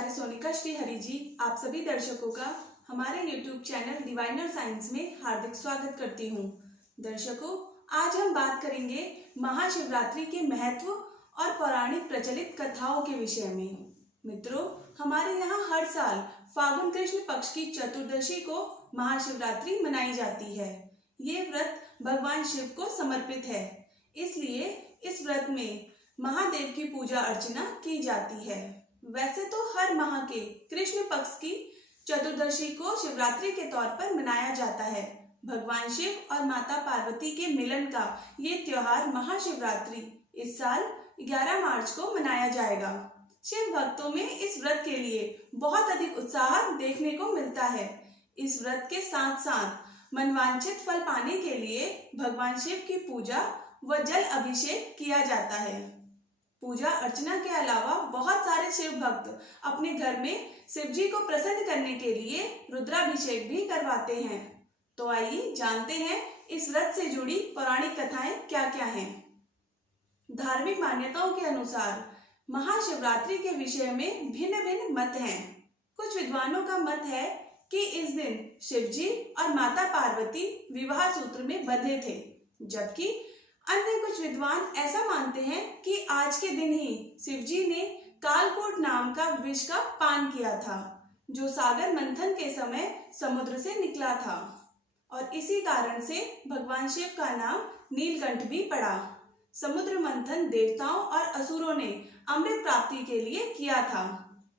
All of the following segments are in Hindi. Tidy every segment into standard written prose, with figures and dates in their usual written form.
आचार्य सोनिका श्रीहरि जी आप सभी दर्शकों का हमारे YouTube चैनल डिवाइनर साइंस में हार्दिक स्वागत करती हूँ। दर्शकों, आज हम बात करेंगे महाशिवरात्रि के महत्व और पौराणिक प्रचलित कथाओं के विषय में। मित्रों, हमारे यहाँ हर साल फागुन कृष्ण पक्ष की चतुर्दशी को महाशिवरात्रि मनाई जाती है। ये व्रत भगवान शिव को समर्पित है, इसलिए इस व्रत में महादेव की पूजा अर्चना की जाती है। वैसे तो हर माह के कृष्ण पक्ष की चतुर्दशी को शिवरात्रि के तौर पर मनाया जाता है। भगवान शिव और माता पार्वती के मिलन का ये त्योहार महाशिवरात्रि इस साल 11 मार्च को मनाया जाएगा। शिव भक्तों में इस व्रत के लिए बहुत अधिक उत्साह देखने को मिलता है। इस व्रत के साथ साथ मनवांछित फल पाने के लिए भगवान शिव की पूजा व जल अभिषेक किया जाता है। पूजा अर्चना के अलावा बहुत सारे शिव भक्त अपने घर में शिव जी को प्रसन्न करने के लिए रुद्राभिषेक भी करवाते हैं। तो आइए जानते हैं इस व्रत से जुड़ी पौराणिक कथाएं क्या क्या हैं। धार्मिक मान्यताओं के अनुसार महाशिवरात्रि के विषय में भिन्न भिन्न मत हैं। कुछ विद्वानों का मत है कि इस दिन शिव जी और माता पार्वती विवाह सूत्र में बंधे थे, जबकि अन्य कुछ विद्वान ऐसा मानते हैं कि आज के दिन ही शिव जी ने कालकूट नाम का विष का पान किया था, जो सागर मंथन के समय समुद्र से निकला था, और इसी कारण से भगवान शिव का नाम नीलकंठ भी पड़ा। समुद्र मंथन देवताओं और असुरों ने अमृत प्राप्ति के लिए किया था।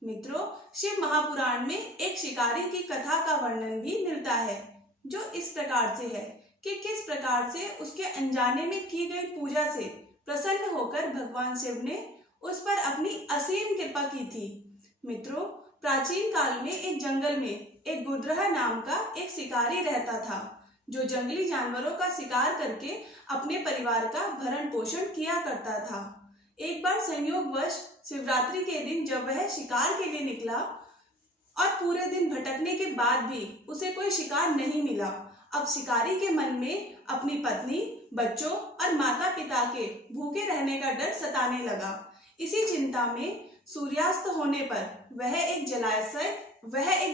मित्रों, शिव महापुराण में एक शिकारी की कथा का वर्णन भी मिलता है, जो इस प्रकार से है कि किस प्रकार से उसके अनजाने में की गई पूजा से प्रसन्न होकर भगवान शिव ने उस पर अपनी असीम कृपा की थी। मित्रों, प्राचीन काल में एक जंगल में एक गुद्रह नाम का एक शिकारी रहता था, जो जंगली जानवरों का शिकार करके अपने परिवार का भरण पोषण किया करता था। एक बार संयोगवश शिवरात्रि के दिन जब वह शिकार के लिए निकला और पूरे दिन भटकने के बाद भी उसे कोई शिकार नहीं मिला, अब शिकारी के मन में अपनी पत्नी, बच्चों और माता पिता के भूखे रहने का डर सताने लगा। इसी चिंता में सूर्यास्त होने पर वह एक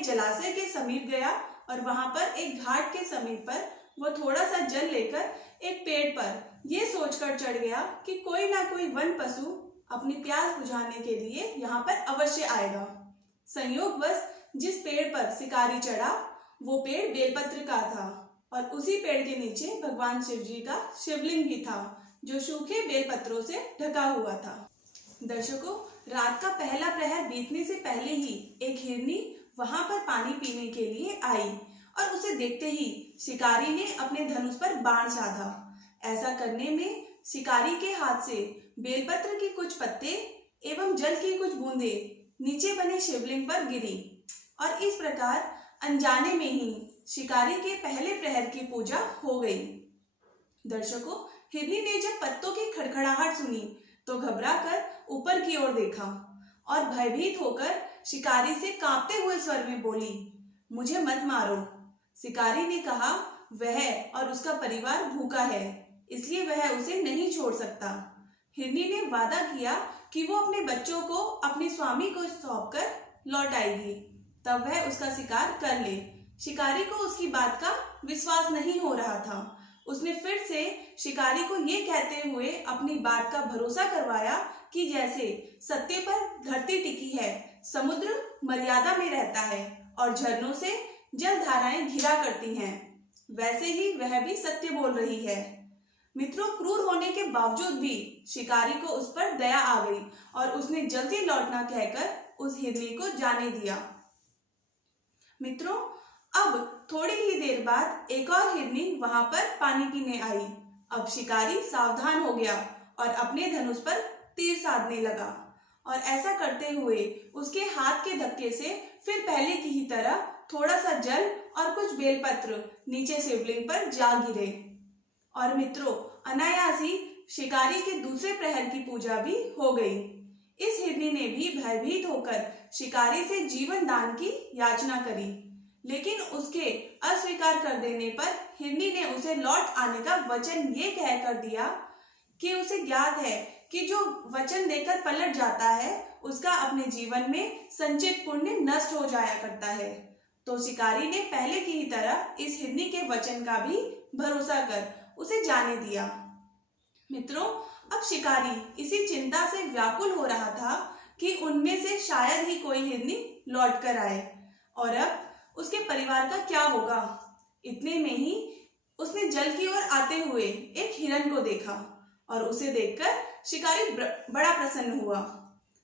जलाशय के समीप गया और वहां पर एक घाट के समीप पर वो थोड़ा सा जल लेकर एक पेड़ पर ये सोचकर चढ़ गया कि कोई ना कोई वन पशु अपनी प्यास बुझाने के लिए यहाँ पर अवश्य आएगा। संयोगवश जिस पेड़ पर शिकारी चढ़ा वो पेड़ बेलपत्र का था, और उसी पेड़ के नीचे भगवान शिव जी का शिवलिंग भी था, जो सूखे बेलपत्रों से ढका हुआ था। दर्शकों, रात का पहला प्रहर बीतने से पहले ही एक हिरनी वहां पर पानी पीने के लिए आई, और उसे देखते ही शिकारी ने अपने धनुष पर बाण साधा। ऐसा करने में शिकारी के हाथ से बेलपत्र की कुछ पत्ते एवं जल की कुछ बूंदे नीचे बने शिवलिंग पर गिरी, और इस प्रकार अनजाने में ही शिकारी के पहले प्रहर की पूजा हो गई। दर्शकों, हिरनी ने जब पत्तों की खड़खड़ाहट सुनी तो घबराकर ऊपर की ओर देखा और भयभीत होकर शिकारी से कांपते हुए स्वर में बोली, मुझे मत मारो। शिकारी ने कहा वह और उसका परिवार भूखा है, इसलिए वह उसे नहीं छोड़ सकता। हिरनी ने वादा किया कि वो अपने बच्चों को अपने स्वामी को सौंपकर लौट आएगी, तब वह उसका शिकार कर ले। शिकारी को उसकी बात का विश्वास नहीं हो रहा था। उसने फिर से शिकारी को ये कहते हुए अपनी बात का भरोसा करवाया कि जैसे सत्य पर धरती टिकी है, समुद्र मर्यादा में रहता है और झरनों से जल धाराएं घिरा करती हैं, वैसे ही वह भी सत्य बोल रही है। मित्रों, क्रूर होने के बावजूद भी शिकारी को उस पर दया आ गई और उसने जल्दी लौटना कहकर उस हिरनी को जाने दिया। मित्रों, अब थोड़ी ही देर बाद एक और हिरनी वहां पर पानी पीने आई। अब शिकारी सावधान हो गया और अपने धनुष पर तीर साधने लगा, और ऐसा करते हुए उसके हाथ के धक्के से फिर पहले की ही तरह थोड़ा सा जल और कुछ बेलपत्र नीचे शिवलिंग पर जा गिरे। और मित्रों, अनायास ही शिकारी के दूसरे प्रहर की पूजा भी हो गई। इस हिरनी ने भी भयभीत होकर शिकारी से जीवन दान की याचना करी, लेकिन उसके अस्वीकार कर देने पर हिरनी ने उसे लौट आने का वचन ये कहकर दिया कि उसे ज्ञात है कि जो वचन देकर पलट जाता है उसका अपने जीवन में संचित पुण्य नष्ट हो जाया करता है। तो शिकारी ने पहले की ही तरह इस हिरनी के वचन का भी भरोसा कर उसे जाने दिया। मित्रों, अब शिकारी इसी चिंता से व्याकुल हो रहा था कि उनमें से शायद ही कोई हिरनी लौट कर आए और अब उसके परिवार का क्या होगा। इतने में ही उसने जल की ओर आते हुए एक हिरन को देखा और उसे देखकर शिकारी बड़ा प्रसन्न हुआ।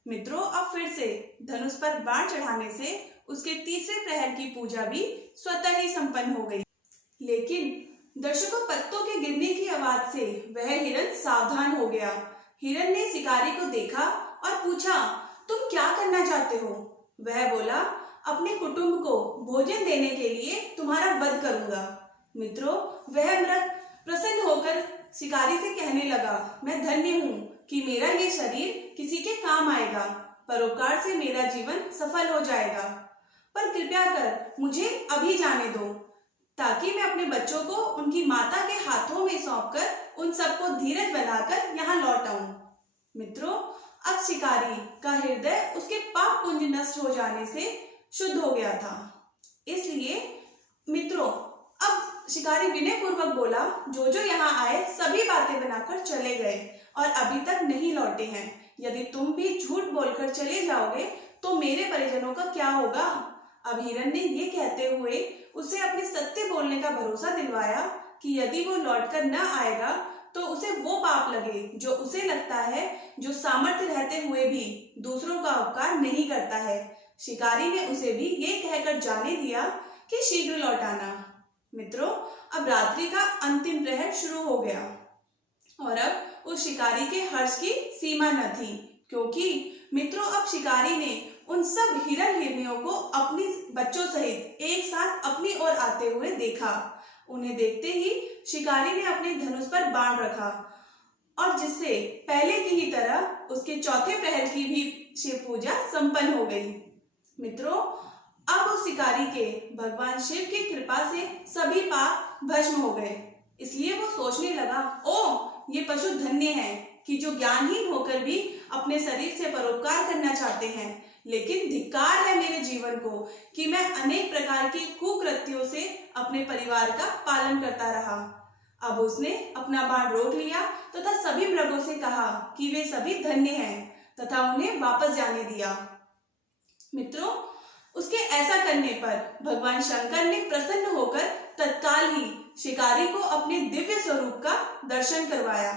मित्रों, अब फिर से धनुष पर बाण चढ़ाने से उसके तीसरे प्रहर की पूजा भी स्वतः ही संपन्न हो गई। लेकिन दर्शकों, पत्तों के गिरने की आवाज से वह हिरन सावधान हो गया। हिरन ने शिकारी को देखा और पूछा, तुम क्या करना चाहते हो? वह बोला, अपने कुटुंब को भोजन देने के लिए तुम्हारा वध करूंगा। मित्रों, वह मृग प्रसन्न होकर शिकारी से कहने लगा, मैं धन्य हूँ कि मेरा ये शरीर किसी के काम आएगा, परोपकार से मेरा जीवन सफल हो जाएगा। पर कृपया कर मुझे अभी जाने दो ताकि मैं अपने बच्चों को उनकी माता के हाथों में सौंपकर उन सबको धीरज बनाकर यहाँ लौट आऊं। मित्रों, अब शिकारी का हृदय उसके पाप पुण्य नष्ट हो जाने से शुद्ध हो गया था। इसलिए मित्रों, अब शिकारी विनय पूर्वक बोला, जो जो यहाँ आए सभी बातें बनाकर चले गए और अभी तक नहीं लौटे हैं। यदि तुम भी झूठ बोलकर चले जाओगे तो मेरे परिजनों का क्या होगा? अब हिरन ने ये कहते हुए उसे अपने सत्य बोलने का भरोसा दिलवाया कि यदि वो लौटकर न आएगा तो उसे वो पाप लगे जो उसे लगता है, जो सामर्थ्य रहते हुए भी दूसरों का उपकार नहीं करता है। शिकारी ने उसे भी ये कहकर जाने दिया कि शीघ्र लौट आना। मित्रों, अब रात्रि का अंतिम प्रहर शुरू हो गया और अब उस शिकारी के हर्ष की सीमा न थी, क्योंकि मित्रों, अब शिकारी ने उन सब हिरन हिरनियों को अपने बच्चों सहित एक साथ अपनी ओर आते हुए देखा। उन्हें देखते ही शिकारी ने अपने धनुष पर बाण रखा और जिससे पहले की ही तरह उसके चौथे प्रहर की भी शिव पूजा संपन्न हो गई। मित्रों, अब उस शिकारी के भगवान शिव की कृपा से सभी पाप भस्म हो गए। इसलिए वो सोचने लगा, ओ ये पशु धन्य है कि जो ज्ञानहीन होकर भी अपने शरीर से परोपकार करना चाहते हैं, लेकिन धिक्कार है मेरे जीवन को कि मैं अनेक प्रकार के कुकृत्यों से अपने परिवार का पालन करता रहा। अब उसने अपना बाण रोक लिया तथा सभी मृगों से कहा कि वे सभी धन्य हैं तथा उन्हें वापस जाने दिया। मित्रों, उसके ऐसा करने पर भगवान शंकर ने प्रसन्न होकर तत्काल ही शिकारी को अपने दिव्य स्वरूप का दर्शन करवाया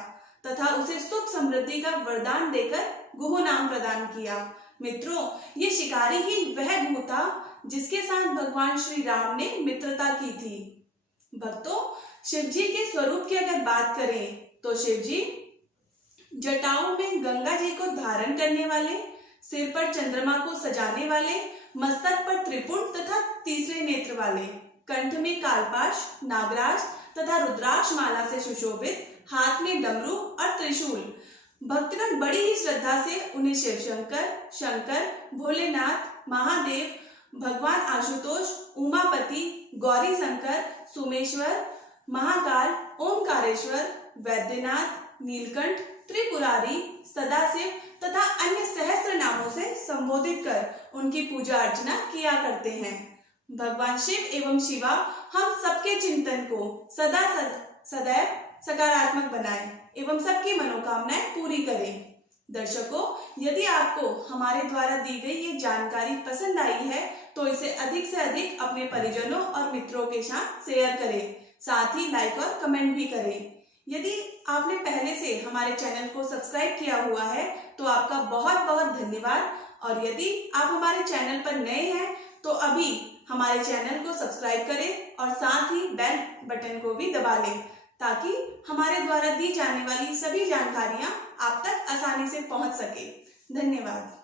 तथा उसे सुख समृद्धि का वरदान देकर गुह नाम प्रदान किया। मित्रों, ये शिकारी ही वह गुह था जिसके साथ भगवान श्री राम ने मित्रता की थी। भक्तों, शिव जी के स्वरूप की अगर बात करें तो शिव जी जटाओं में गंगा जी को धारण करने वाले, सिर पर चंद्रमा को सजाने वाले, मस्तक पर त्रिपुट तथा तीसरे नेत्र वाले, कंठ में कालपाश, नागराज तथा रुद्राक्ष माला से सुशोभित, हाथ में डमरू और त्रिशूल। भक्तगण बड़ी ही श्रद्धा से उन्हें शिव शंकर, शंकर, भोलेनाथ, महादेव, भगवान आशुतोष, उमापति, गौरी शंकर, सोमेश्वर, महाकाल, ओमकारेश्वर, वैद्यनाथ, नीलकंठ, त्रिपुरारी, सदाशिव तथा अन्य सहस्त्र नामों से संबोधित कर उनकी पूजा अर्चना किया करते हैं। भगवान शिव एवं शिवा हम सबके चिंतन को सदैव सकारात्मक बनाए एवं सबकी मनोकामनाएं पूरी करें। दर्शकों, यदि आपको हमारे द्वारा दी गई ये जानकारी पसंद आई है तो इसे अधिक से अधिक अपने परिजनों और मित्रों के साथ शेयर करें, साथ ही लाइक और कमेंट भी करें। यदि आपने पहले से हमारे चैनल को सब्सक्राइब किया हुआ है तो आपका बहुत बहुत धन्यवाद, और यदि आप हमारे चैनल पर नए हैं तो अभी हमारे चैनल को सब्सक्राइब करें और साथ ही बेल बटन को भी दबा लें ताकि हमारे द्वारा दी जाने वाली सभी जानकारियां आप तक आसानी से पहुंच सके। धन्यवाद।